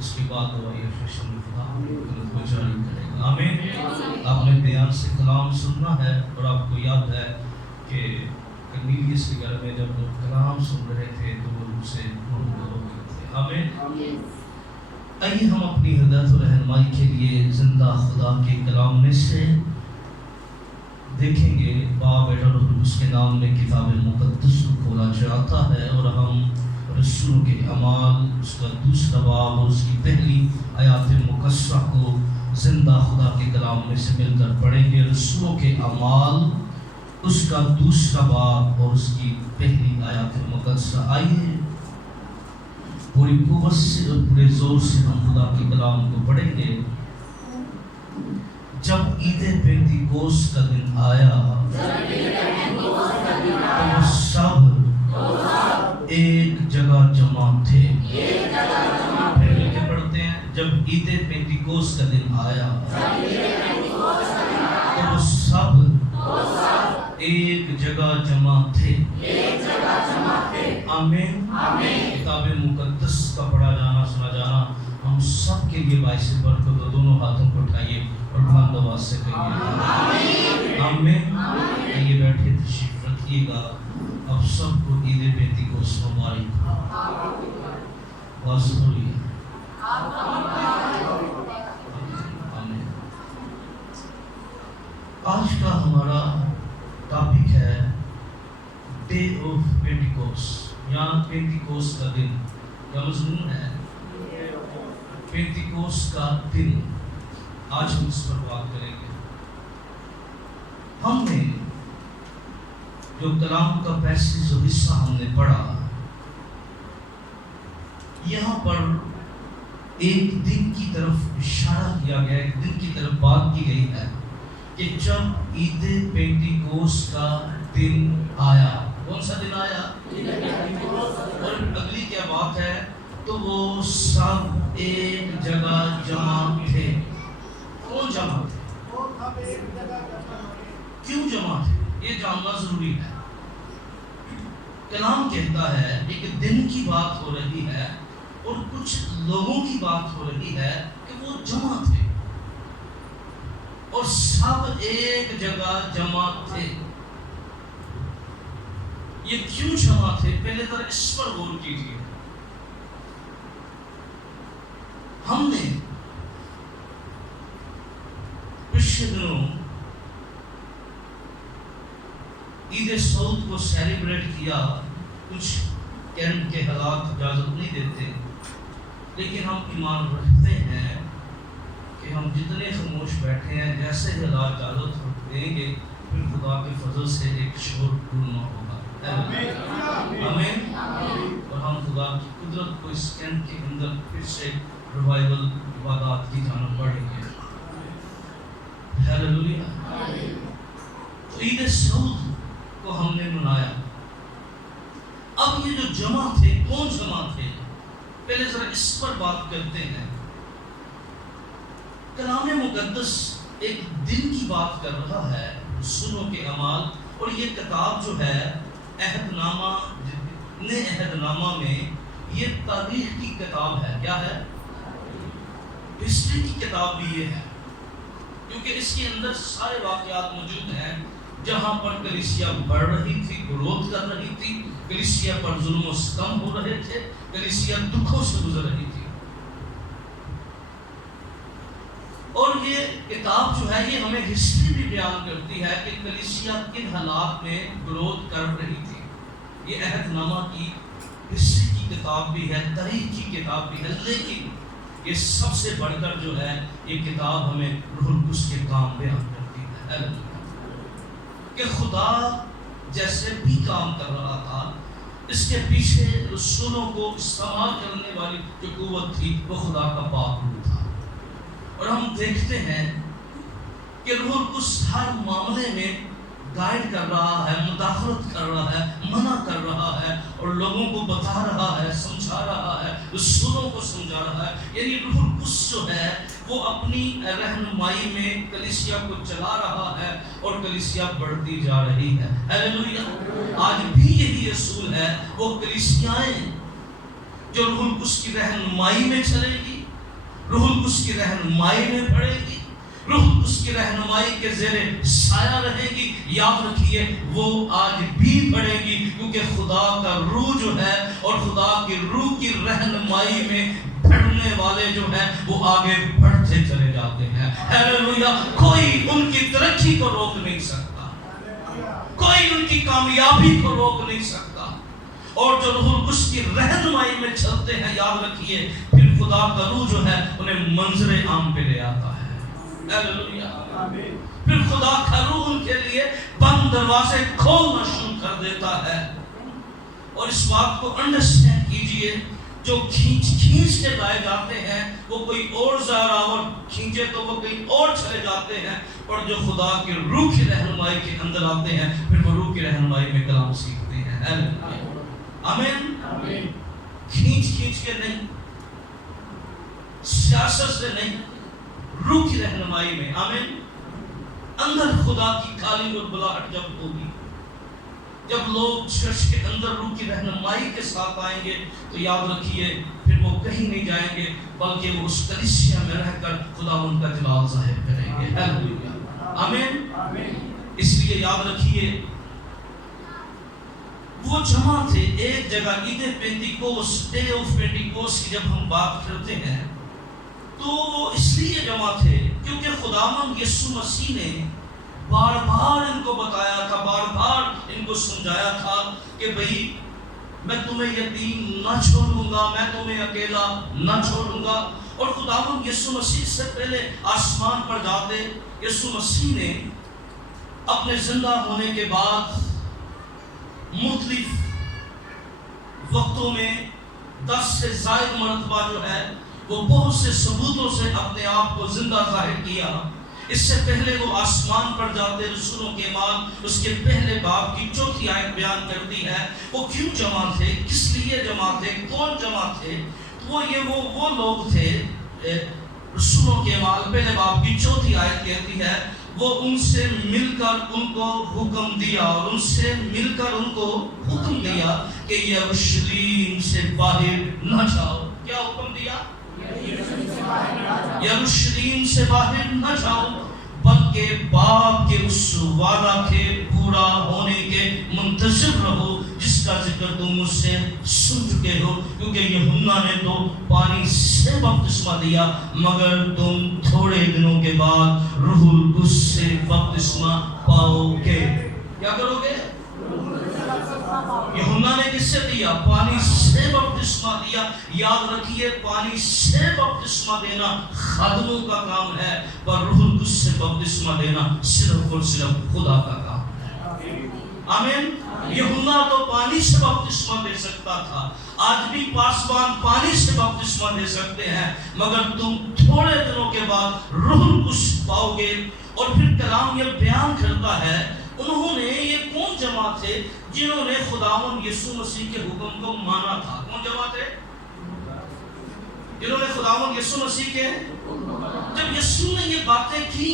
اس کے بعد دعائے فیشن خدا کو جاری کرے گا. آمین. آپ نے بیان سے کلام سننا ہے اور آپ کو یاد ہے کہ کرنیلیس کے گھر میں جب لوگ کلام سن رہے تھے تو وہ روح سے منور ہو گئے تھے. آمین. آئیے ہم اپنی ہدایت و رہنمائی کے لیے زندہ خدا کے کلام میں سے دیکھیں گے. باپ بیٹا روح القدس کے نام میں کتاب مقدس کو کھولا جاتا ہے اور ہم رسولوں کے اعمال اس کا دوسرا باب اور اس کی پہلی آیات مقدسہ کو زندہ خدا کے کلام میں سے مل کر پڑھیں گے. رسولوں کے اعمال اس کا دوسرا باب اور اس کی پہلی آیات مقدسہ. آئیے پوری قوت سے اور پورے زور سے ہم خدا کے کلام کو پڑھیں گے. جب عید پینتیکوس کا دن آیا تو وہ سب ایک جگہ جمع تھے. پھر مل کے پڑھتے ہیں. جب عید پینتیکوس کا دن آیا تو وہ سب ایک جگہ جمع تھے. آمین. کتاب مقدس کا پڑھا جانا سنا جانا ہم سب کے لیے باعث برکت ہو. دونوں ہاتھوں کو اٹھائیے اور بلند آواز سے کہیے آمین. آئیے بیٹھے تشریف رکھیے گا. اب سب کو عید پینتیکوس مبارک. آواز بولیے آمین. آج کا ہمارا ٹاپک ہے ڈے آف پینتیکوس یا پینتیکوس کا دن. یا مضمون ہے پینتیکوس کا دن. آج ہم اس پر بات کریں گے. ہم نے جو کلام کا پیسج جو حصہ ہم نے پڑھا یہاں پر ایک دن کی طرف اشارہ کیا گیا, ایک دن کی طرف بات کی گئی ہے کہ جب عید پینتیکوس کا دن آیا. کون سا دن آیا؟ اور اگلی کیا بات ہے تو وہ سب ایک جگہ جمع تھے. کون جمع تھے؟ کیوں جمع تھے؟ یہ جاننا ضروری ہے. کلام کہتا ہے ایک دن کی بات ہو رہی ہے اور کچھ لوگوں کی بات ہو رہی ہے کہ وہ جمع تھے اور سب ایک جگہ جمع تھے. یہ کیوں جمع تھے پہلے ذرا اس پر غور کیجیے. ہم نے پچھلے دنوں عید سعود کو سیلیبریٹ کیا. کچھ کیمپ کے حالات اجازت نہیں دیتے, لیکن ہم ایمان رکھتے ہیں کہ ہم جتنے خاموش بیٹھے ہیں جیسے ہی حالات اجازت دیں گے پھر خدا کے فضل سے ایک شور ڈھونڈنا ہوگا. آمین. اور ہم خدا کی قدرت کو اس کیمپ کے اندر پھر سے ریوائول عبادات کی جانب بڑھیں گے. ہیلیلویا. تو عید سعود کو ہم نے منایا. اب یہ جو جمع تھے کون جمع تھے پہلے ذرا اس پر بات کرتے ہیں. کلام مقدس ایک دن کی بات کر رہا ہے, رسولوں کے اعمال. اور یہ کتاب جو ہے عہد نامہ, نئے عہد نامہ میں یہ تاریخ کی کتاب ہے. کیا ہے؟ ہسٹری کی کتاب بھی یہ ہے, کیونکہ اس کے اندر سارے واقعات موجود ہیں جہاں پر کلیسیا بڑھ رہی تھی, گروتھ کر رہی تھی, کلیسیا پر ظلم و ستم ہو رہے تھے, کلیسیا دکھوں سے گزر رہی تھی. اور یہ کتاب جو ہے یہ ہمیں ہسٹری بھی بیان کرتی ہے کہ کلیسیا کن حالات میں گروتھ کر رہی تھی. یہ عہد نامہ کی ہسٹری کی کتاب بھی ہے, تاریخ کی کتاب بھی ہے, لیکن یہ سب سے بڑھ کر جو ہے یہ کتاب ہمیں روح القدس کے کام بیان کرتی ہے کہ خدا جیسے بھی کام کر رہا تھا اس کے پیچھے رسولوں کو استعمال کرنے والی جو قوت تھی وہ خدا کا پاک روح تھا. اور ہم دیکھتے ہیں کہ روح القدس ہر معاملے میں گائیڈ کر رہا ہے, مداخلت کر رہا ہے, منع کر رہا ہے اور لوگوں کو بتا رہا ہے, سمجھا رہا ہے, رسولوں کو سمجھا رہا ہے. یعنی روح القدس جو ہے وہ اپنی رہنمائی میں کلیسیا کو چلا رہا ہے اور کلیسیا بڑھتی جا رہی ہے. ہیلیلویا. آج بھی یہی اصول ہے, وہ کلیسیائیں جو روح القدس کی رہنمائی میں چلے گی روح القدس کی رہنمائی میں پڑھے گی، روح القدس کی رہنمائی کے زیر سایہ رہے گی، یاد رکھیے وہ آج بھی پڑھے گی، کیونکہ خدا کا روح جو ہے اور خدا کی روح کی رہنمائی میں بڑھنے والے جو ہیں وہ آگے بڑھتے چلے جاتے ہیں۔ ہیلیلویا! کوئی ان کی ترقی کو روک نہیں سکتا، کوئی ان کی کامیابی کو روک نہیں سکتا، اور جو روح القدس کی رہنمائی میں چلتے ہیں، یاد رکھیے پھر خدا کا روح جو ہے انہیں منظر عام پہ لے آتا ہے۔ ہیلیلویا! پھر خدا کا روح ان کے لیے بند دروازے کھولنا شروع کر دیتا ہے۔ اور اس بات کو انڈرسٹینڈ کیجئے، جو کھینچ کے لائے جاتے ہیں وہ کوئی اور ذرا اور کھینچے تو وہ کہیں اور چلے جاتے ہیں، اور جو خدا کی روح کی رہنمائی کے اندر آتے ہیں پھر وہ روح کی رہنمائی میں کلام سیکھتے ہیں۔ آمین۔ کھینچ کے نہیں، سیاست سے نہیں، روح کی رہنمائی میں۔ آمین۔ اندر خدا کی کالی اور بلاہٹ جب ہوگی، جب لوگ چرچ کے اندر روح کی رہنمائی کے ساتھ آئیں گے تو یاد رکھیے پھر وہ کہیں نہیں جائیں گے، بلکہ وہ اس کلیسیا میں رہ کر خدا ان کا جلال ظاہر کریں گے۔ ہیلیلویا! آمین۔ اس لیے یاد رکھیے وہ جمع تھے ایک جگہ، عید پینتیکوس، ڈے آف پینتیکوس کی جب ہم بات کرتے ہیں تو وہ اس لیے جمع تھے کیونکہ خداوند یسوع مسیح نے بار بار ان کو بتایا تھا، بار بار ان کو سمجھایا تھا کہ بھئی میں تمہیں یتیم نہ چھوڑوں گا، میں تمہیں اکیلا نہ چھوڑوں گا۔ اور خداوند یسوع مسیح سے پہلے آسمان پر جاتے یسوع مسیح نے اپنے زندہ ہونے کے بعد مختلف وقتوں میں 10 سے زائد مرتبہ جو ہے وہ بہت سے ثبوتوں سے اپنے آپ کو زندہ ظاہر کیا۔ اس سے پہلے وہ آسمان پر جاتے رسولوں کے بعد اس کے پہلے باب کی 4 آیت بیان کرتی ہے وہ کیوں جمع تھے، کس لیے جمع تھے، کون جمع تھے۔ وہ لوگ تھے، رسولوں کے بعد پہلے باب کی 4 آیت کہتی ہے وہ ان سے مل کر ان کو حکم دیا، اور ان سے مل کر ان کو حکم دیا کہ یروشلم سے باہر نہ جاؤ۔ کیا حکم دیا؟ یروشلم سے باہر نہ جاؤ، بلکہ باپ کے اس وعدہ کے پورا ہونے کے منتظر رہو جس کا ذکر تم مجھ سے سن چکے ہو، کیونکہ یوحنا نے تو پانی سے بپتسمہ دیا، مگر تم تھوڑے دنوں کے بعد روح القدس سے بپتسمہ پاؤ گے۔ کیا کرو گے؟ یوحنا نے کس سے دیا؟ پانی سے بپتسمہ دیا۔ یاد رکھیے پانی سے بپتسمہ دینا خادموں کا کام ہے، پر روح القدس سے بپتسمہ دینا صرف اور صرف خدا کا کام ہے۔ آمین۔ یوحنا تو پانی سے بپتسمہ دے سکتا تھا، آج بھی پاسبان پانی سے بپتسمہ دے سکتے ہیں، مگر تم تھوڑے دنوں کے بعد روح القدس پاؤ گے۔ اور پھر کلام یہ بیان کرتا ہے انہوں نے، یہ کون جمع تھے جنہوں نے خداوند یسوع مسیح کے حکم کو مانا تھا؟ کون جمع تھے؟ جنہوں نے خداوند یسوع مسیح کے، جب یسوع نے یہ باتیں کی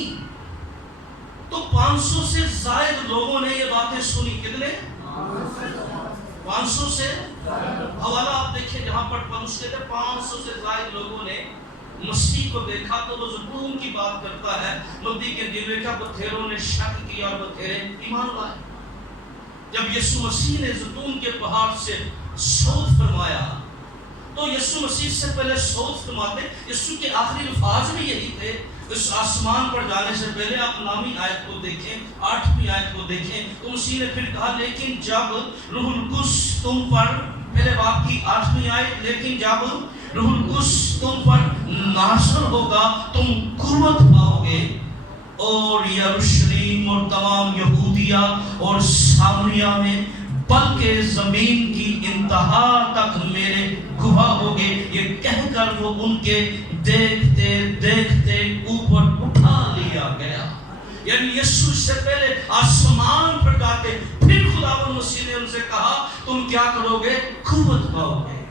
تو 500 سے زائد لوگوں نے یہ باتیں سنی۔ کتنے؟ 500 سے، حوالہ آپ دیکھیں جہاں پر پڑھتے تھے 500 سے زائد لوگوں نے مسیح کو دیکھا تو وہ زبون کی بات کرتا ہے، مدی کے دل میں کیا بتھیروں نے شک کیا اور بتھیرے ایمان لائے۔ جب یسوع مسیح نے زیتون کے پہاڑ سے صعود فرمایا تو یسوع مسیح سے پہلے صعود فرماتے یسوع کے آخری الفاظ بھی یہی تھے۔ اس آسمان پر جانے سے پہلے آپ نامی آیت کو دیکھیں، 8ویں آیت کو دیکھیں تو مسیح نے پھر کہا لیکن جب روح القدس تم پر، پہلے باب کی 8ویں آیت، لیکن جب روح القدس تم پر نازل ہوگا تم قوت پاؤ گے، اور یروشلم اور تمام یہودیہ اور سامریہ میں بلکہ زمین کی انتہا تک میرے گواہ ہوگے۔ یہ کہہ کر وہ ان کے دیکھتے دیکھتے اوپر اٹھا لیا گیا۔ یعنی یسوع سے پہلے آسمان پر جاتے پھر خداوند مسیح نے ان سے کہا تم کیا کرو گے؟ قوت پاؤ گے۔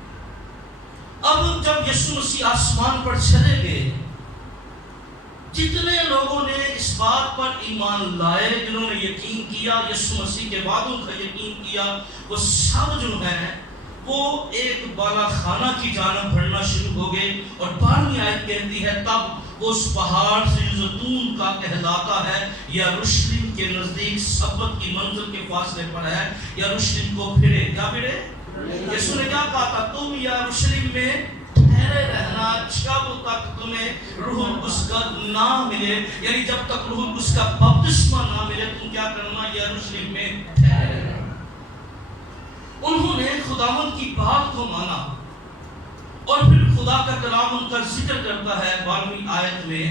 اب جب یسوع مسیح آسمان پر چلے گئے، جتنے لوگوں نے اس بات پر ایمان لائے، جنہوں نے یقین کیا، یسوع مسیح کے وعدوں کا یقین کیا، وہ سب جو ہیں وہ ایک بالا خانہ کی جانب بڑھنا شروع ہو گئے، اور 12ویں آیت کہتی ہے تب وہ اس پہاڑ سے جو زیتون کا کہلاتا ہے یروشلم کے نزدیک سبت کی منزل کے فاصلے پر ہے، یروشلم کو پھرے۔ کیا پھرے؟ یسوع نے کیا کہا تھا؟ تم یروشلم میں ٹھہرے رہنا جب تک تمہیں روح القدس کا نہ ملے، یعنی جب تک روح القدس کا بپتسمہ نہ ملے تم کیا کرنا؟ یروشلم میں ٹھہرے رہنا۔ انہوں نے خداوند کی بات کو مانا، اور پھر خدا کا کلام ان کا ذکر کرتا ہے 12ویں آیت میں،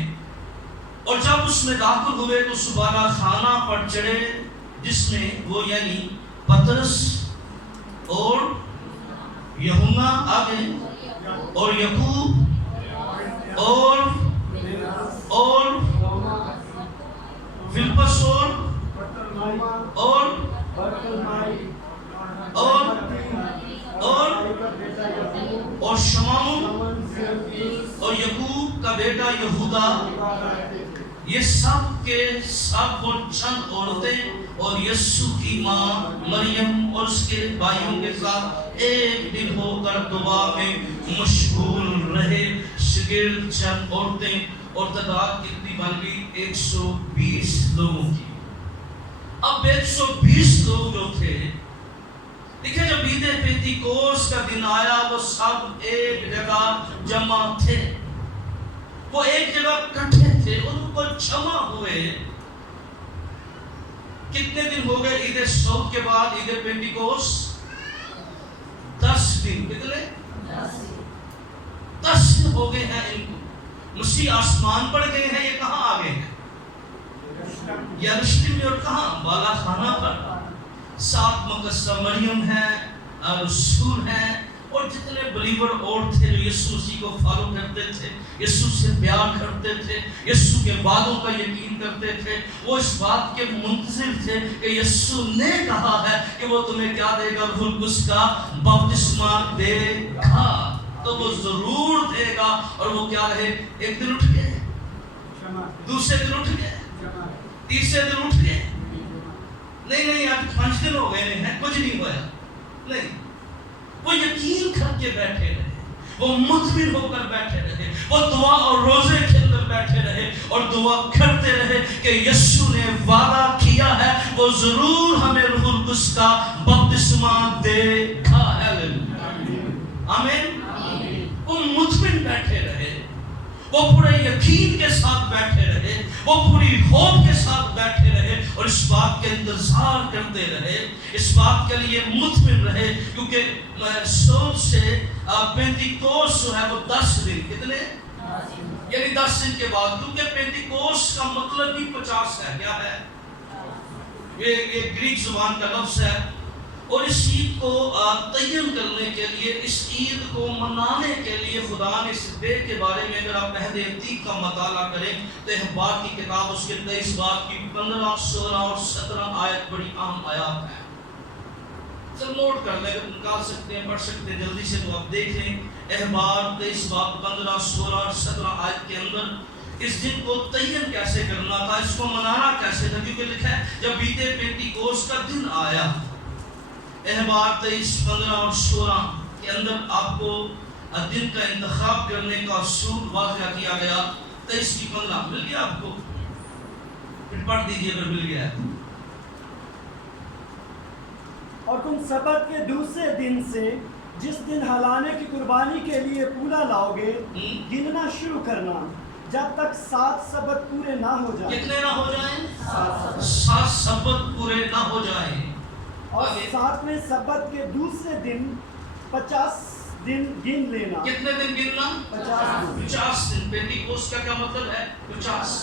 اور جب اس میں داخل ہوئے تو سبحانہ خانہ پر چڑھے، جس میں وہ یعنی پترس اور یوحنا آگے اور یعقوب اور فلپس اور شمعون اور یعقوب کا بیٹا یہودا، یہ سب کے سب اور چند عورتیں اور یسوع کی ماں مریم اور اس کے بھائیوں کے ساتھ ایک دن ہو کر دعا میں مشغول رہے۔ شگرد چند عورتیں، اور تعداد کتنی بن گئی؟ 120 لوگوں کی۔ اب 120 لوگ جو تھے، دیکھیں جب عید پینتیکوس کا دن آیا وہ سب ایک جگہ جمع تھے، وہ ایک جگہ اکٹھے تھے، ان کو جمع ہوئے۔ کتنے دن ہو گئے عید صعود کے بعد عید پینتیکوس؟ 10 دن۔ کتنے؟ 10 دن ہو گئے ہیں ان کو۔ مسیح آسمان پر گئے ہیں، یہ کہاں آ گئے ہیں؟ یروشلم میں، اور کہاں؟ بالا خانہ پر۔ ساتھ مقدسہ مریم ہے، رسول ہیں، اور جتنے بلیور اور تھے جو یسوع مسیح کو فالو کرتے تھے، یسوع سے پیار کرتے تھے، یسوع کے وعدوں کا یقین کرتے تھے، وہ اس بات کے منتظر تھے کہ یسوع نے کہا ہے کہ وہ تمہیں کیا دے گا؟ روح القدس کا بپتسمہ دے گا، تو وہ ضرور دے گا۔ اور وہ کیا رہے؟ ایک دن اٹھ گئے، دوسرے دن اٹھ گئے، تیسرے دن اٹھ گئے۔ نہیں اب 5 دن ہو گئے ہیں، کچھ نہیں ہوا۔ نہیں، وہ یقین کر کے بیٹھے رہے، وہ مطمئن ہو کر بیٹھے رہے، وہ دعا اور روزے کے اندر بیٹھے رہے اور دعا کرتے رہے کہ یسوع نے وعدہ کیا ہے وہ ضرور ہمیں روح القدس کا بپتسمہ دے گا۔ آمین۔ وہ مطمئن بیٹھے رہے، وہ پورے یقین کے ساتھ بیٹھے رہے، وہ پوری ہوپ کے ساتھ بیٹھے رہے، اور اس بات کے انتظار کرتے رہے، اس بات کے لیے مطمئن رہے، کیونکہ صعود سے پینتیکوس جو ہے وہ 10 دن، کتنے؟ یعنی 10 دن کے بعد، کیونکہ پینتیکوس کا مطلب بھی 50 ہے۔ کیا ہے؟ یہ گریک زبان کا لفظ ہے، اور اس عید کو تعین کرنے کے لیے، اس عید کو منانے کے لیے خدا نے اس ڈے کے بارے میں اگر آپ عہد عتیق کا مطالعہ کریں تو احبار کی کتاب اس کے 23 باب کی 15، 16 اور 17 آیت بڑی اہم آیات ہیں۔ سب نوٹ کر لیں، نکال سکتے ہیں، پڑھ سکتے ہیں جلدی سے، تو آپ دیکھ لیں احبار 23 باب 15، 16 اور 17 آیت کے اندر اس دن کو تعین کیسے کرنا تھا، اس کو منانا کیسے تھا، کیونکہ لکھا ہے جب عید پینتیکوس کا دن آیا، احبار 23، 15 اور 16 کے اندر آپ کو دن کا انتخاب کرنے کا اصول واضح کیا گیا۔ 23 کی 15 مل گیا آپ کو؟ پھر پڑھ دیجئے اگر مل گیا ہے۔ اور تم سبت کے دوسرے دن سے جس دن ہلانے کی قربانی کے لیے پولا لاؤ گے گننا شروع کرنا جب تک 7 سبت پورے نہ ہو جائیں۔ کتنے نہ ہو جائیں؟ 7 سبت پورے نہ ہو جائیں۔ اور 7ویں سبت کے دوسرے دن 50 دن گن لینا۔ کتنے دن گننا؟ 50 دن۔ پینتیکوس کا کیا مطلب ہے؟ 50۔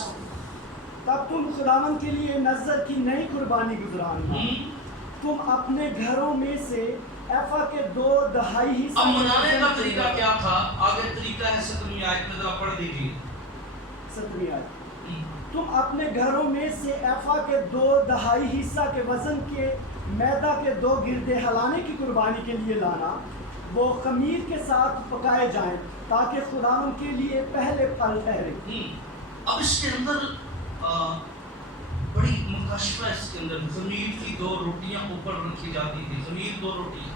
تب تم خداوند کے لیے نذر کی نئی قربانی گزرانا۔ تم اپنے گھروں میں سے ایفا کے 2/2 حصے۔ اب منانے کا طریقہ کیا تھا؟ آگے طریقہ ہے 7ویں آیت میں، ذرا پڑھ دیجیے 7ویں آیت۔ تم اپنے گھروں میں سے ایفا کے 2/2 حصہ کے وزن کے میدا کے 2 گردے ہلانے کی قربانی کے لیے لانا، وہ خمیر کے ساتھ پکائے جائیں تاکہ خداوند کے لیے پہلے پھل ٹھہرے۔ اب اس کے اندر بڑی مکاشفہ، اس کے اندر خمیر کی 2 روٹیاں اوپر رکھی جاتی تھی، خمیر 2 روٹیاں،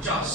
50।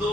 2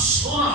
16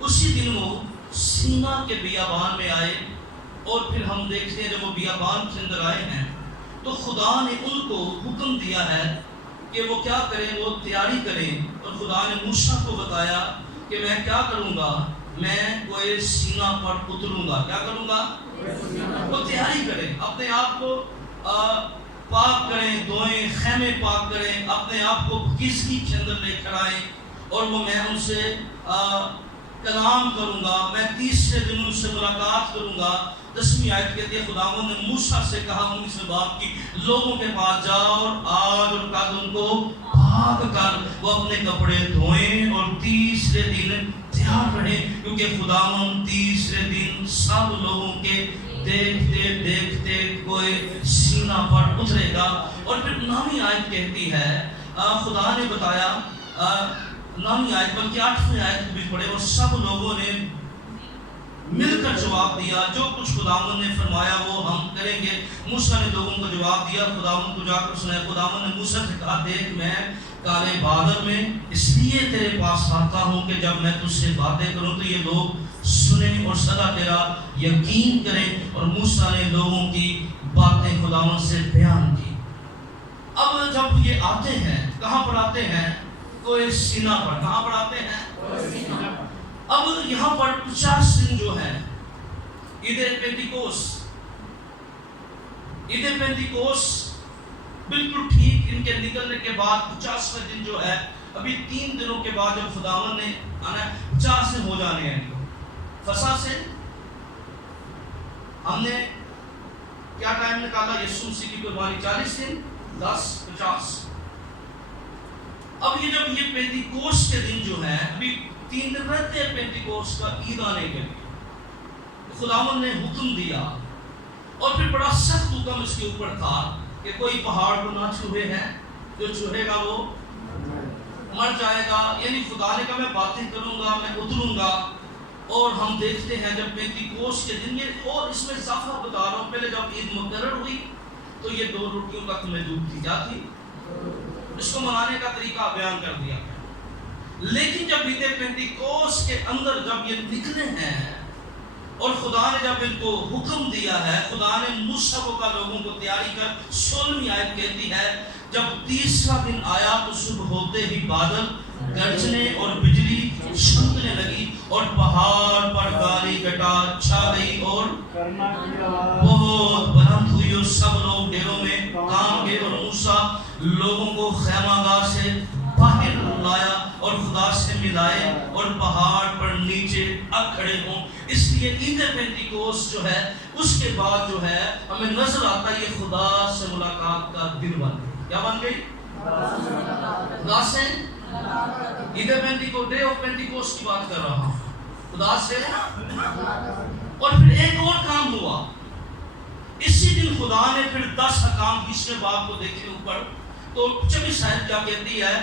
اسی دن وہ سینا کے بیابان میں آئے، اور پھر ہم دیکھتے ہیں جب وہ بیابان کے اندر آئے ہیں تو خدا نے ان کو حکم دیا ہے کہ وہ کیا کریں، وہ تیاری کریں، اور خدا نے موسیٰ کو بتایا کہ میں کیا کروں گا، میں کوئی سینا پر اتروں گا، کیا کروں گا، وہ تیاری کریں، اپنے آپ کو پاک کریں، دھوئیں، خیمے پاک کریں، اپنے آپ کو پاکیزگی کے اندر لے کر آئیں، اور وہ میں ان سے کلام کروں گا، میں تیسرے دن ان سے ملاقات کروں گا۔ 10ویں آیت کہتی ہے خداوند نے موسیٰ سے کہا 19 باب کی، لوگوں کے پاس جاؤ اور آج اور کل ان کو پاک کر وہ اپنے کپڑے دھوئیں اور تیسرے دن تیار رہیں، کیونکہ خداوند تیسرے دن سب لوگوں کے دیکھتے دیکھتے کوئی سینا پر اترے گا۔ اور پھر 9ویں آیت کہتی ہے خدا نے بتایا 9ویں آیت بلکہ 8ویں آیت بھی پڑھے، اور سب لوگوں نے مل کر جواب دیا جو کچھ خداوند نے فرمایا وہ ہم کریں گے۔ موسیٰ نے لوگوں کو جواب دیا، خداوند کو جا کر سنایا۔ خداوند نے موسیٰ سے کہا دیکھ میں کالے بادل میں اس لیے تیرے پاس آتا ہوں کہ جب میں تجھ سے باتیں کروں تو یہ لوگ سنیں اور سدا تیرا یقین کریں، اور موسیٰ نے لوگوں کی باتیں خداوند سے بیان کی۔ اب جب یہ آتے ہیں کہاں پر آتے ہیں، کوئی سینا پر، کہاں پر آتے ہیں، اب یہاں پر 50 دن جو ہے عید پینتیکوس بالکل ٹھیک ان کے نکلنے کے بعد 50واں دن جو ہے، ابھی 3 دنوں کے بعد جب خداوند نے آنا 50 دن ہو جانے ہیں، فسح سے ہم نے کیا ٹائم نکالا، یسوع مسیح کی قربانی 40 دن 10 50۔ اب یہ جب یہ پینتیکوس کے دن جو ہے، ابھی 3 دن رہتے ہیں پینتیکوس کا عید آنے کے لیے، خداوند نے حکم دیا، اور پھر بڑا سخت حکم اس کے اوپر تھا کہ کوئی پہاڑ کو نہ چھوئے ہیں، جو چھوئے گا وہ مر جائے گا۔ یعنی خدا نے کہا میں باتیں کروں گا، میں اتروں گا۔ اور ہم دیکھتے ہیں جب پینتیکوس کے دن یہ، اور اس میں اضافہ بتا رہا ہوں، پہلے جب عید مقرر ہوئی تو یہ 2 روٹیوں تک محدود تھی، کیا تھی، اس کو منانے کا طریقہ بیان کر دیا گیا۔ لیکن جب عید پینتیکوس کے اندر جب یہ نکلے ہیں اور خدا نے جب ان کو حکم دیا ہے، خدا نے موسیٰ کو کہا لوگوں کو تیاری کر۔ 16ویں آیت کہتی ہے جب تیسرا دن آیا تو صبح ہوتے ہی بادل گرجنے اور بجلی چمکنے لگی، اور پہاڑ پر کالی گٹا چھا گئی اور بہت بلند ہوئی، اور سب لوگ ڈیروں میں کام گئے، اور موسیٰ لوگوں کو خیمہ گاہ سے باہر لایا اور خدا سے ملائے اور پہاڑ پر نیچے کھڑے ہوں۔ اس لیے عید پینتیکوس جو ہے اس کے بعد جو ہے ہمیں نظر آتا ہے یہ خدا سے ملاقات کا دن بن گئی۔ کیا بن گئی؟ خدا سے عید پینتیکوس، ڈے آف پینتیکوس کی بات کر رہا ہوں، خدا سے۔ اور پھر ایک اور کام ہوا، اسی دن خدا نے پھر 10 احکام 20ویں باب کو دیکھیں اوپر تو 24 آیت کیا کہتی ہے،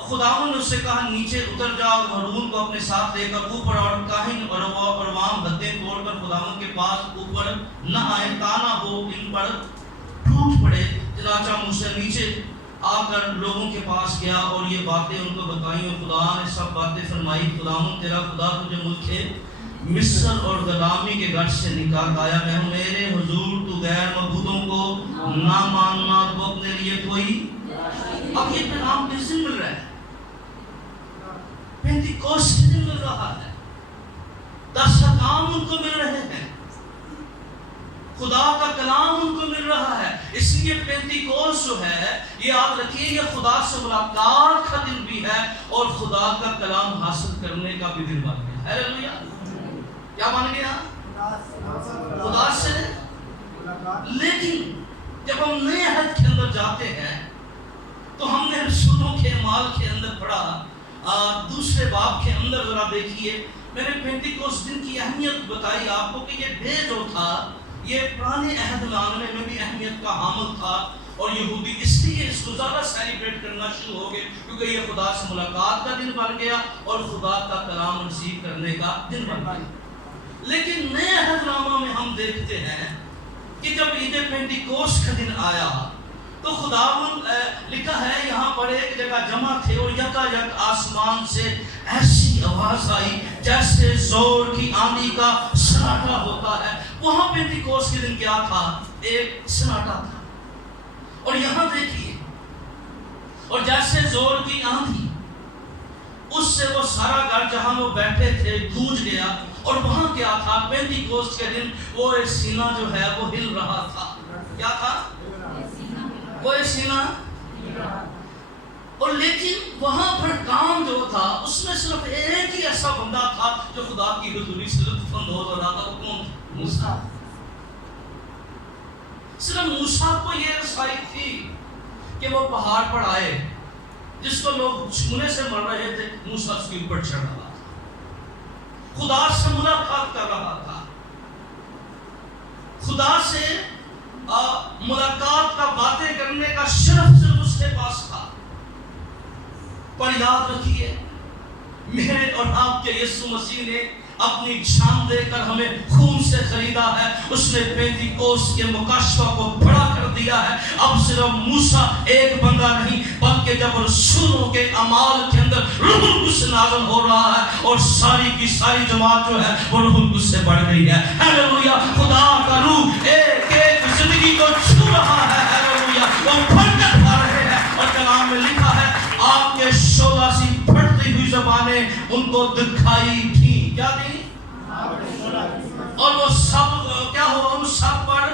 خداوند نے اس سے کہا نیچے اتر جا اور ہارون کو اپنے ساتھ لے کر اوپر، اور کاہن اور عوام حدیں توڑ کر خداوند کے پاس اوپر نہ آئے، تانا ہو ان پر ٹوٹ پڑے۔ چنانچہ موسیٰ نیچے آ کر لوگوں کے پاس گیا اور یہ باتیں ان کو بتائیں، اور خدا نے سب باتیں فرمائی۔ خداوند تیرا خدا تجھے ملک مصر اور غلامی کے گھر سے نکال آیا ہے، میرے حضور تو غیر معبودوں کو نہ ماننا، تو اپنے لیے کوئی۔ اب یہ پیغام کس دن مل رہا ہے؟ پینتیکوس کے دن مل رہا ہے، 10 احکام ان کو مل رہے ہیں، خدا کا کلام ان کو مل رہا ہے۔ اس لیے پینتیکوس جو ہے یہ یاد رکھیے یہ خدا سے ملاقات کا دن بھی ہے اور خدا کا کلام حاصل کرنے کا بھی دن بن گیا۔ ہیلیلویا! کیا بن گیا؟ خدا سے۔ لیکن جب ہم نئے عہد کے اندر جاتے ہیں تو ہم نے رسولوں کے اعمال کے اندر پڑھا، 2 باب کے اندر ذرا دیکھیے، میں نے پینتیکوس دن کی اہمیت بتائی آپ کو کہ یہ ڈے جو تھا یہ پرانے عہد نامے میں بھی اہمیت کا حامل تھا، اور یہودی اس لیے اس کو زیادہ سیلیبریٹ کرنا شروع ہو گئے کیونکہ یہ خدا سے ملاقات کا دن بن گیا اور خدا کا کلام رسیو کرنے کا دن بن گیا۔ لیکن نئے عہد نامہ میں ہم دیکھتے ہیں کہ جب عید پینتیکوس کا دن آیا تو خداوند لکھا ہے یہاں پر ایک جگہ جمع تھے اور یکا یک آسمان سے ایسی آواز آئی جیسے زور کی آندھی کا سناٹا ہوتا ہے. وہاں پینتیکوست کے دن کیا تھا؟ ایک سناٹا تھا. اور یہاں دیکھیے، اور جیسے زور کی آندھی، اس سے وہ سارا گھر جہاں وہ بیٹھے تھے گونج گیا. اور وہاں کیا تھا؟ پینتیکوست کے دن وہ ایک سینہ جو ہے وہ ہل رہا تھا. کیا تھا؟ وہ ایک سینہ. اور لیکن وہاں پر کام جو تھا اس میں صرف ایک ہی ایسا بندہ تھا جو خدا کی حضوری سے لطف اندوز ہو رہا تھا. وہ کون؟ موسیٰ. صرف موسیٰ کو یہ رسائی تھی کہ وہ پہاڑ پر آئے جس کو لوگ چھونے سے مر رہے تھے. موسیٰ اس کے اوپر چڑھ رہا تھا، خدا سے ملاقات کر رہا تھا. خدا سے ملاقات کا، باتیں کرنے کا شرف صرف اس کے پاس تھا. پر یاد رکھیے، میرے اور آپ کے یسوع مسیح نے اپنی جان دے کر ہمیں خون سے خریدا ہے. اس نے پینتیکوست کے مکاشفہ کو بڑا کر دیا ہے. اب صرف موسیٰ ایک بندہ نہیں، بلکہ جب رسولوں کے اعمال کے اندر روح القدس نازل ہو رہا ہے اور ساری کی ساری جماعت جو ہے وہ روح القدس سے بڑھ گئی ہے. ہیلیلویا. خدا کا روح ایک ایک زندگی کو چھو رہا ہے. ہیلیلویا. وہ پھٹکر پا رہے ہیں. اور کلام میں لکھا ہے آپ کے 16 سی پھٹتی ہوئی زبانیں ان کو دکھائی تھی. کیا تھی؟ اور وہ سب کیا ہوا؟ ان سب پر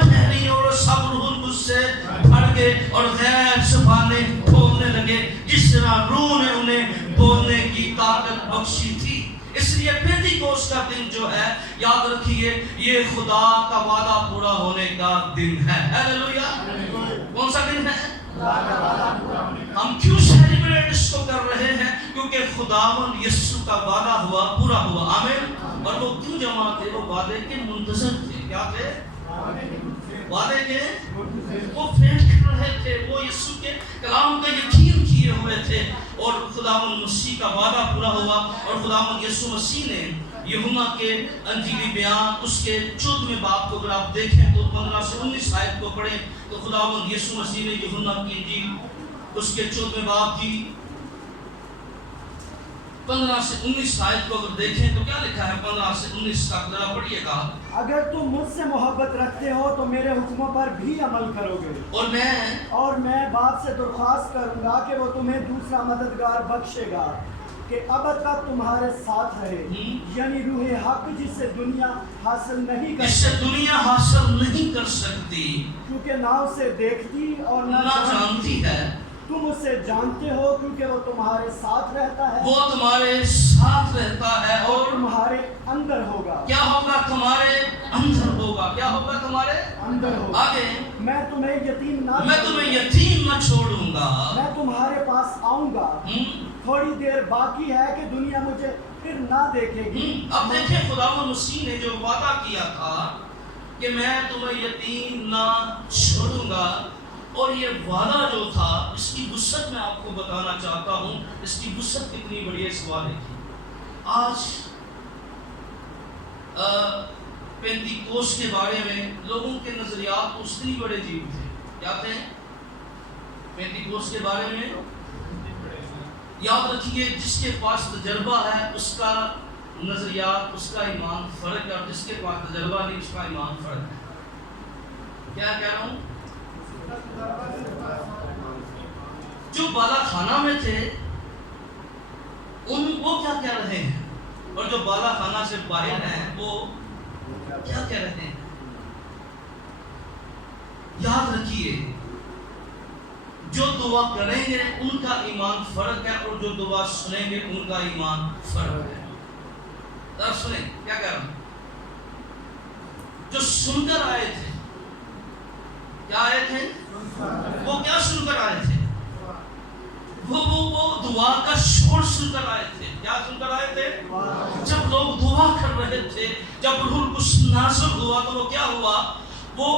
ٹھہری اور وہ سب روح القدس سے بھر گئے اور غیر زبانیں بولنے لگے جس طرح روح نے انہیں بولنے کی طاقت بخشی تھی. اس لیے پینتیکوست کا دن جو ہے، یاد رکھیے، یہ خدا کا وعدہ پورا ہونے کا دن ہے. ہیلیلویا. کون سا دن ہے؟ ہم کیوں سیلیبریٹ اس کو کر رہے ہیں؟ کیونکہ خداوند یسوع کا وعدہ ہوا، پورا ہوا. آمین. اور وہ کیوں جمع تھے؟ وہ وعدے کے منتظر تھے. کیا تھے؟ وعدے کے وہ ویٹ کر رہے تھے. وہ یسوع کے کلام کا یقین کیے ہوئے تھے اور خداوند مسیح کا وعدہ پورا ہوا. اور خداوند یسوع مسیح نے یوحنا کے انجیلی بیان اس کے 14ویں باب کو اگر آپ دیکھیں تو 15 سے 19 آیت کو پڑھیں تو خداوند یسوع مسیح نے یوحنا کی انجیل اس کے 14ویں باب کی 15 سے 19 آیت کو اگر دیکھیں تو کیا لکھا ہے؟ 15 سے 19 تک ذرا پڑھیے گا. اگر تم مجھ سے محبت رکھتے ہو تو میرے حکموں پر بھی عمل کرو گے. اور میں باپ سے درخواست کروں گا کہ وہ تمہیں دوسرا مددگار بخشے گا کہ ابد تک تمہارے ساتھ رہے، یعنی روح حق جس سے دنیا حاصل نہیں کر سکتی کیونکہ نہ اسے دیکھتی اور نہ جانتی ہے. تم اسے جانتے ہو کیونکہ وہ تمہارے ساتھ رہتا ہے. وہ تمہارے ساتھ رہتا ہے اور تمہارے اندر ہوگا. کیا ہوگا؟ تمہارے اندر ہوگا. کیا ہوگا؟ تمہارے اندر ہوگا. آگے میں تمہیں یتیم نہ چھوڑوں گا. میں تمہارے پاس آؤں گا. تھوڑی دیر باقی ہے کہ دنیا مجھے پھر نہ دیکھے گی. اب دیکھیں خداوند مسیح نے جو وعدہ کیا تھا کہ میں تمہیں یتیم نہ چھوڑوں گا، اور یہ وعدہ جو تھا اس کی وسعت میں آپ کو بتانا چاہتا ہوں. اس کی وسعت کتنی بڑی ہے اس وعدے کی. آج پینتیکوست کے بارے میں لوگوں کے نظریات اس دن بڑے عجیب تھے. کیا تھے؟ پینتیکوست کے بارے میں یاد رکھیے، جس کے پاس تجربہ ہے اس کا نظریات، اس کا ایمان فرق ہے، اور جس کے پاس تجربہ نہیں اس کا ایمان فرق ہے. کیا کہہ رہا ہوں؟ جو بالا خانہ میں تھے وہ کیا کہہ رہے ہیں، اور جو بالا خانہ سے باہر ہیں وہ کیا کہہ رہے ہیں؟ یاد رکھیے، جو دعا کریں گے ان کا ایمان فرق ہے، اور جو دعا سنیں گے ان کا ایمان فرق ہے. ذرا سنیں کیا کہہ رہا ہوں. جو سن کر آئے تھے، کیا آئے تھے؟ وہ کیا سن کر آئے تھے؟ وہ دعا کا شور سن کر آئے تھے. کیا سن کر آئے تھے؟ جب لوگ دعا کر رہے تھے، جب روح القدس نازل ہوا تو وہ کیا ہوا؟ وہ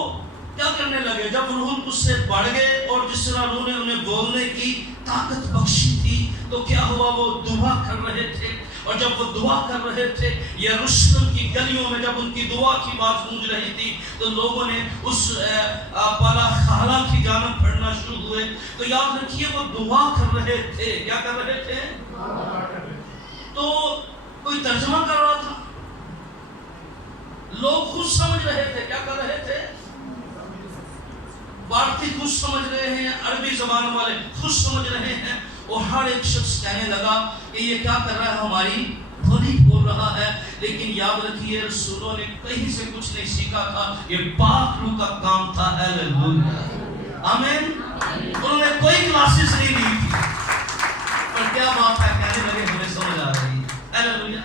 کیا کرنے لگے؟ جب روح القدس سے بڑھ گئے اور جس طرح روح نے انہیں بولنے کی طاقت بخشی تھی تو کیا ہوا؟ وہ دعا کر رہے تھے. اور جب وہ دعا کر رہے تھے یروشلم کی گلیوں میں جب ان کی دعا کی بات گونج رہی تھی تو لوگوں نے اس بالا خانہ کی جانب پڑھنا شروع ہوئے. تو یاد رکھیے وہ دعا کر رہے تھے. کیا کر رہے تھے؟ تو کوئی ترجمہ کر رہا تھا. لوگ خود سمجھ رہے تھے. کیا کر رہے تھے؟ بھارتی خود سمجھ رہے ہیں, عربی زبان والے خود سمجھ رہے ہیں, اور ہر ایک شخص کہنے لگا کہ یہ کیا کر رہا ہے, ہماری دھونی بول رہا ہے. لیکن یاد رکھیے رسولوں نے کہیں سے کچھ نہیں سیکھا تھا, یہ پاک روح کا کام تھا. ہیلیلویا, آمین. انہوں نے کوئی کلاسز نہیں لی تھی, پر کیا بات ہے, کہنے لگے ہمیں سمجھ آ رہی ہے. ہیلیلویا.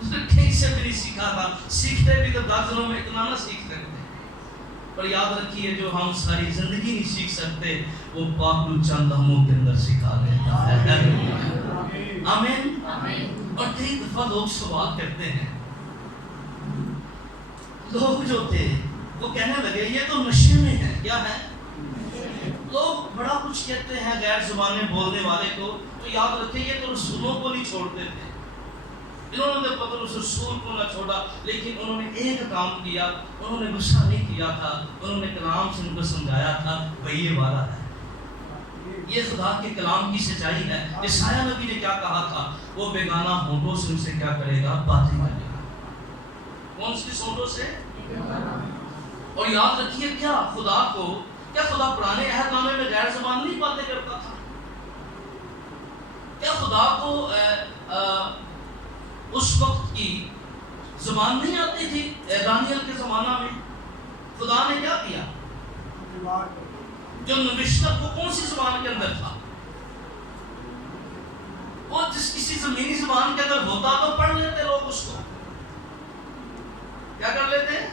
اس نے کہیں سے بھی نہیں سیکھا تھا. سیکھتے بھی تو درجنوں میں اتنا نہ سیکھتے تھے, پر یاد رکھیے جو ہم ساری زندگی نہیں سیکھ سکتے وہ پاک روح چند لمحوں کے اندر سکھا دیتا ہے. آمین. اور کئی دفعہ لوگ سوال کرتے ہیں, لوگ جو تھے وہ کہنے لگے یہ تو نشے میں ہے. کیا ہے؟ لوگ بڑا کچھ کہتے ہیں غیر زبانیں بولنے والے کو, تو یاد رکھیں یہ تو رسولوں کو نہیں چھوڑتے تھے. انہوں نے پترس رسول کو نہ چھوڑا, لیکن انہوں نے ایک کام کیا, انہوں نے غصہ نہیں کیا تھا, انہوں نے کلام سے ان کو سمجھایا تھا بھئی یہ وعدہ ہے, یہ خدا کے کلام کی سچائی ہے. یسایہ نبی نے کیا کہا تھا, وہ بیگانہ ہونٹوں سے ان سے کیا کرے گا, باتیں کرے گا. کون سی ہونٹوں سے؟ اور یاد رکھیے کیا خدا پرانے عہد نامے میں غیر زبان نہیں باتیں کرتا تھا؟ کیا خدا کو اس وقت کی زبان نہیں آتی تھی؟ دانیل کے زمانہ میں خدا نے کیا کیا, جو نوشتہ وہ کون سی زبان کے اندر تھا, وہ جس کسی زمینی زبان کے اندر ہوتا تو پڑھ لیتے لوگ اس کو. کیا کر لیتے؟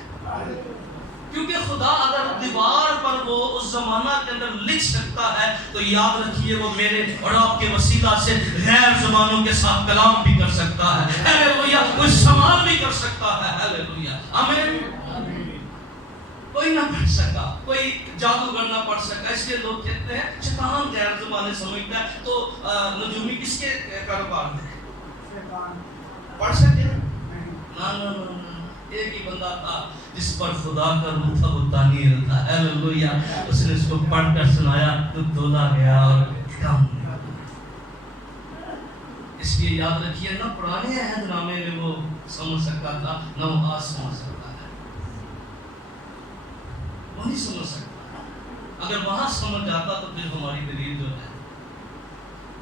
کیونکہ خدا اگر دیوار پر وہ اس زمانہ کے اندر لکھ سکتا ہے تو یاد رکھیے وہ میرے اور آپ کے وسیلہ سے غیر زبانوں کے ساتھ کلام بھی کر سکتا ہے. ہیلیلویا. کوئی سوال بھی کر سکتا ہے. ہیلیلویا, آمین. کوئی نہ پڑھ سکا, کوئی جادوگر نہ پڑھ سکا. اس لیے لوگ کہتے ہیں شیطان غیر زبانیں سمجھتا ہے, تو نجومی کس کے کاروبار میں پڑھ سکتے ہیں؟ نہ. ایک ہی بندہ تھا جس پر خدا کا روح تھا, وہ دانیل تھا. ہیلیلویا. اس نے اس کو پڑھ کر سنایا تو تولا گیا اور کام ہوا. اس لیے یاد رکھیے نہ پرانے عہد نامے میں وہ سمجھ سکتا تھا, نہ وہ آج سمجھ سکتا ہے. وہ نہیں سمجھ سکتا. اگر وہاں سمجھ جاتا تو پھر ہماری دلیل جو ہے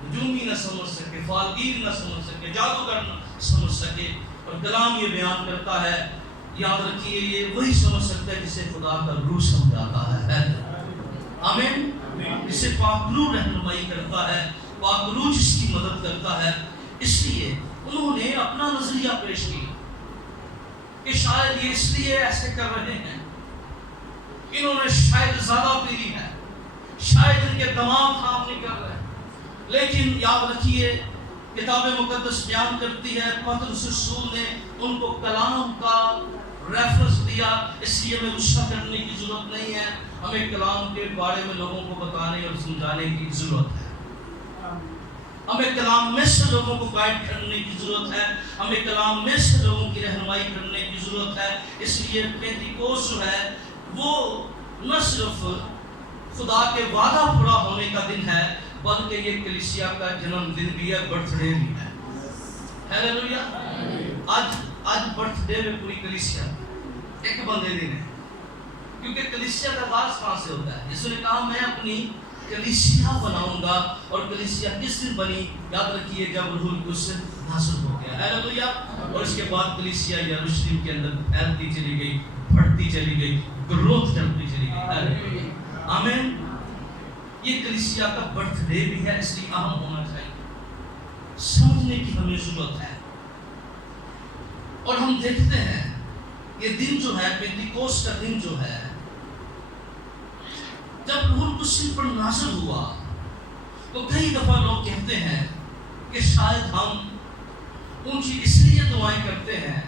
نجومی نہ سمجھ سکے, فالگیر نہ سمجھ سکے, جادوگر نہ سمجھ سکے. اور کلام یہ بیان کرتا ہے, یاد رکھیے یہ وہی سمجھ سکتا ہے جسے خدا کا روح سمجھاتا ہے. آمین. جسے پاک روح رہنمائی کرتا ہے, پاک روح جس کی مدد کرتا ہے. اس لیے انہوں نے اپنا نظریہ پیش کیا کہ شاید یہ اس لیے ایسے کر رہے ہیں, انہوں نے شاید زیادہ پی لی ہے, شاید ان کے دماغ کام نہیں کر رہے. لیکن یاد رکھیے کتاب مقدس بیان کرتی ہے پترس رسول نے ان کو کلام کا ریفرنس دیا. اس لیے ہمیں غصہ کرنے کی ضرورت نہیں ہے, ہمیں کلام کے بارے میں لوگوں کو بتانے اور سمجھانے کی ضرورت ہے. ہمیں کلام میں سے لوگوں کو گائیڈ کرنے کی ضرورت ہے, ہمیں کلام میں سے لوگوں کی رہنمائی کرنے کی ضرورت ہے. اس لیے پینتیکوس جو ہے وہ نہ صرف خدا کے وعدہ پورا ہونے کا دن ہے, بلکہ یہ کلیسیا کا جنم دن بھی ہے, برتھ ڈے بھی ہے. ہیلیلویا. آج برتھ ڈے میں پوری کلیسیا ایک بندے دن ہے, کیونکہ کلیسیا کا آغاز کہاں سے ہوتا ہے؟ یسوع نے کہا میں اپنی کلیسیا بناؤں گا, اور کلیسیا کس دن بنی؟ یاد رکھیے جب روح القدس نازل ہو گیا. ہیلیلویا. اور اس کے بعد کلیسیا یروشلم کے اندر پھیلتی چلی گئی, بڑھتی چلی گئی, گروتھ کرتی چلی گئی. ہیلیلویا. آمین. یہ کلیسیا کا برتھ ڈے بھی ہے, اس لیے اہم ہونا چاہیے, سمجھنے کی ہمیں ضرورت ہے. اور ہم دیکھتے ہیں یہ دن جو ہے پینتیکوس کا دن جو ہے, جب روح القدس پر نازل ہوا تو کئی دفعہ لوگ کہتے ہیں کہ شاید ہم اونچی اس لیے دعائیں کرتے ہیں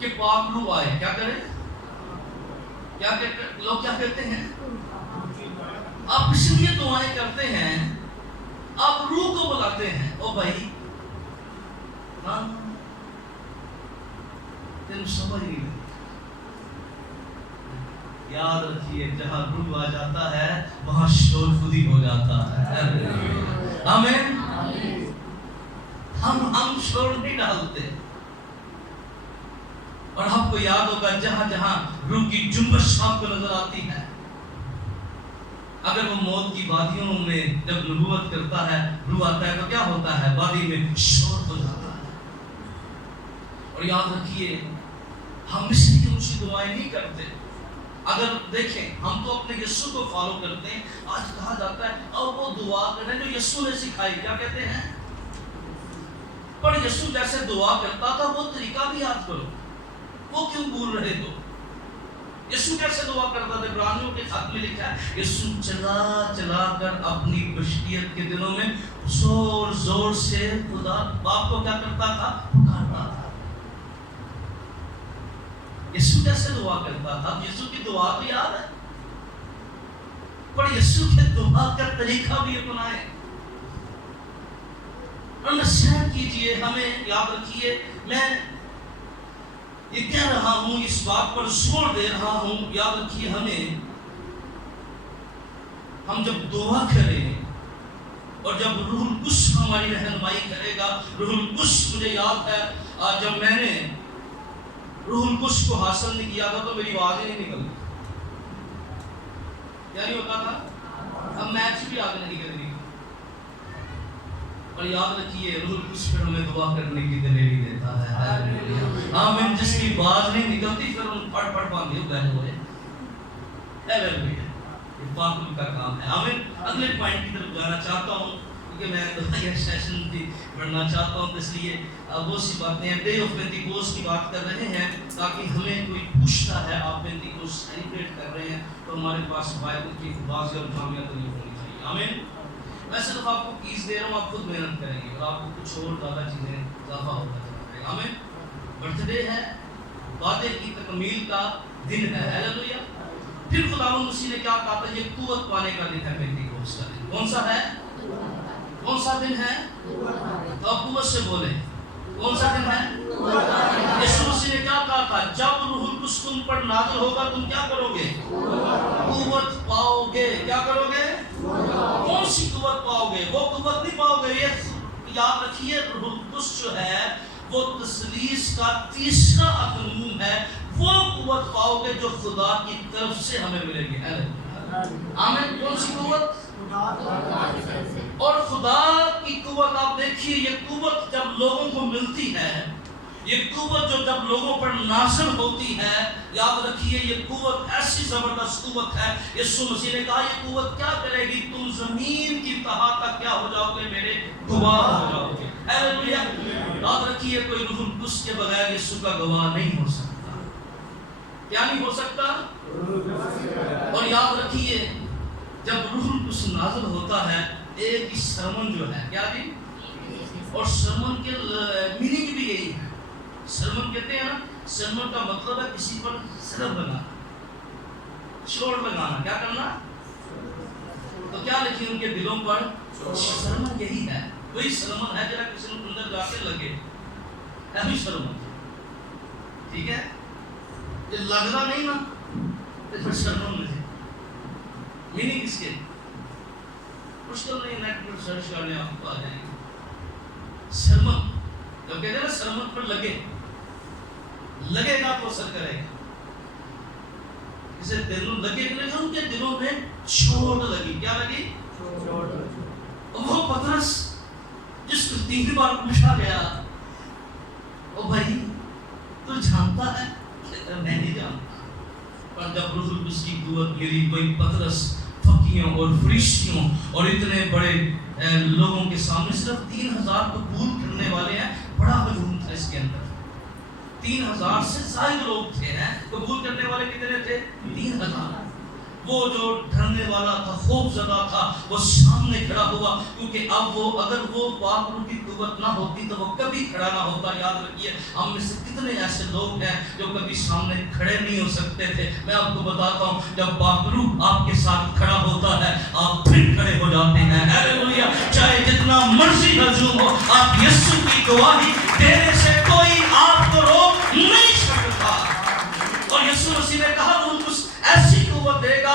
کہ پاک روح آئے. کیا کریں؟ لوگ کیا کہتے ہیں؟ آپ اس لیے دعائیں کرتے ہیں, آپ روح کو بلاتے ہیں. او بھائی ہاں تم سمجھ نہیں لگی. یاد رکھیے جہاں روح آ جاتا ہے وہاں شور خودی ہو جاتا ہے. آمین. ہم چھوڑ نہیں ڈالتے. اور آپ کو یاد ہوگا جہاں جہاں روح کی جنبش آپ کو نظر آتی ہے, اگر وہ موت کی وادیوں میں جب نبوت کرتا ہے, روح آتا ہے, تو کیا ہوتا ہے؟ وادی میں شور ہو جاتا ہے. اور یاد رکھیے ہم اس لیے اونچی دعائیں نہیں کرتے. اگر دیکھیں ہم تو اپنے یسوع کو فالو کرتے ہیں. آج کہا جاتا ہے اور وہ دعا کریں جو یسوع نے سکھائی. کیا کہتے ہیں؟ پر یسوع جیسے دعا کرتا تھا وہ طریقہ بھی یاد کرو. وہ کیوں بھول رہے ہو؟ یسوع کیسے دعا کرتا تھا؟ عبرانیوں کے خط میں لکھا ہے یسوع چلا چلا کر اپنی بشریت کے دنوں میں زور زور سے خدا باپ کو کیا کرتا تھا؟ پکارتا تھا. یسوع کیسے دعا کرتا تھا؟ یسوع کی دعا تو یاد ہے, پر یسوع کے دعا کا طریقہ بھی اپنائیں. اور نصیحت کیجئے, ہمیں یاد رکھیے. میں یہ کہہ رہا ہوں, اس بات پر زور دے رہا ہوں, یاد رکھیے ہم جب دعا کریں اور جب روح القدس ہماری رہنمائی کرے گا. روح القدس, مجھے یاد ہے جب میں نے روح القدس کو حاصل نہیں کیا تھا تو میری آواز ہی نہیں نکلتی. کیا نہیں ہوتا تھا؟ اب میچ بھی آگے نہیں کرے گی. اور یاد رکھیے روح القدس پھر ہمیں دعا کرنے کی دلیری دیتا ہے. آمین. جس کی آواز نہیں نکلتی پھر ان پڑھ پڑھ باندھے بیٹھے ہوئے. ہیلیلویا. یہ پاک روح کا کام ہے. آمین. اگلے پوائنٹ کی طرف جانا چاہتا ہوں کیونکہ میں دعائیں سیشن بھی پڑھنا چاہتا ہوں, اس لیے وہ سی باتیں ڈے آف پینتیکوسٹ کی بات کر رہے ہیں تاکہ ہمیں کوئی پوچھتا ہے آپ پینتیکوسٹ سیلیبریٹ کر رہے ہیں تو ہمارے پاس بائبل کی بعض اور جامعہ تو نہیں ہونی چاہیے. آمین. میں صرف آپ کو کیس دے رہا ہوں, آپ خود محنت کریں گے اور آپ کو کچھ اور زیادہ چیزیں اضافہ ہوتا چلا جائے گا. آمین. برتھ ڈے ہے, وعدے کی تکمیل کا دن ہے. ہیلیلویا. پھر خداوند مسیح نے کیا کہا تھا؟ یہ قوت پانے کا دن ہے پینتیکوسٹ کا دن. کون سا ہے؟ کون سا دن ہے؟ تو آپ قوت سے بولیں. کون سا دن ہے؟ یسوع مسیح نے کیا کہا تھا؟ جب روح القدس تم پر نازل ہوگا تم کیا کرو گے؟ قوت پاؤ گے. کیا کرو گے؟ کون سی قوت پاؤ گے؟ وہ قوت نہیں پاؤ گے. یہ یاد رکھیے روح القدس جو ہے وہ تثلیث کا تیسرا اقنوم ہے. وہ قوت پاؤ گے جو خدا کی طرف سے ہمیں ملے گی. آمین. کون سی قوت؟ اور خدا کی قوت آپ دیکھیے, یہ قوت جب لوگوں کو ملتی ہے, یہ قوت جو جب لوگوں پر نازل ہوتی ہے, یاد رکھیے یہ قوت ایسی زبردست قوت ہے. یسوع مسیح نے کہا یہ قوت کیا کرے گی؟ تم زمین کی تہا تک کیا ہو جاؤ گے؟ میرے گواہ ہو جاؤ گے. ہیلیلویا. یاد رکھیے کوئی روح القدس کے بغیر یسوع کا گواہ نہیں ہو سکتا. کیا نہیں ہو سکتا؟ اور یاد رکھیے جب روح القدس نازل ہوتا ہے, ایک ہی سرمن جو ہے, کیا جی؟ اور سرمن کے میننگ بھی یہی ہے. سرمن کہتے ہیں نا, سرمن کا مطلب ہے کسی پر ضرب لگانا, چوٹ لگانا. کیا کرنا؟ تو کیا لکھی ان کے دلوں پر؟ سرمن یہی ہے. وہی سرمن ہے جب کسی نے اندر جا کے لگے, ایسی سرمن. ٹھیک ہے, یہ لگنا نہیں نا تو پھر سرمن نہیں. میننگ اس کے مشکل نہیں, نیٹ پر سرچ کرنے آپ کو آ جائیں گے. سرمن جب کہتے ہیں نا سرمن پر لگے گا تو اثر کرے گا. اسے دلوں لگے گا, ان کے دلوں میں چوٹ لگی. کیا لگی؟ چوٹ لگی. وہ پترس جس کو 3 بار پوچھا گیا, او بھائی تو جانتا ہے؟ میں نہیں جانتا. پر جب روح القدس کی قوت ملی, کوئی پترس فقیوں اور فرشتیوں اور اتنے بڑے لوگوں کے سامنے, صرف 3000 قبول کرنے والے ہیں. بڑا ہجوم تھا اس کے اندر, 3000 سے زائد لوگ تھے. قبول کرنے والے کتنے تھے؟ 3000. وہ جو ڈرنے والا تھا, خوف زدہ تھا, وہ سامنے کھڑا ہوا, کیونکہ اب وہ اگر وہ پاک روح کی قوت نہ ہوتی تو وہ کبھی کھڑا نہ ہوتا. یاد رکھیے ہم میں سے کتنے ایسے لوگ ہیں جو کبھی سامنے کھڑے نہیں ہو سکتے تھے. میں آپ کو بتاتا ہوں, جب پاک روح آپ کے ساتھ کھڑا ہوتا ہے آپ پھر کھڑے ہو جاتے ہیں. ہیلیلویا. چاہے جتنا مرضی ہجوم ہو, آپ یسوع کی گواہی دینے سے کوئی آپ کو روک نہیں سکتا. اور یسوع مسیح نے کہا وہ کچھ ایسی قوت دے گا,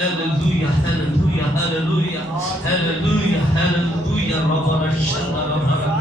Hallelujah, hallelujah, hallelujah, hallelujah, hallelujah, Rabba Shanda Rabba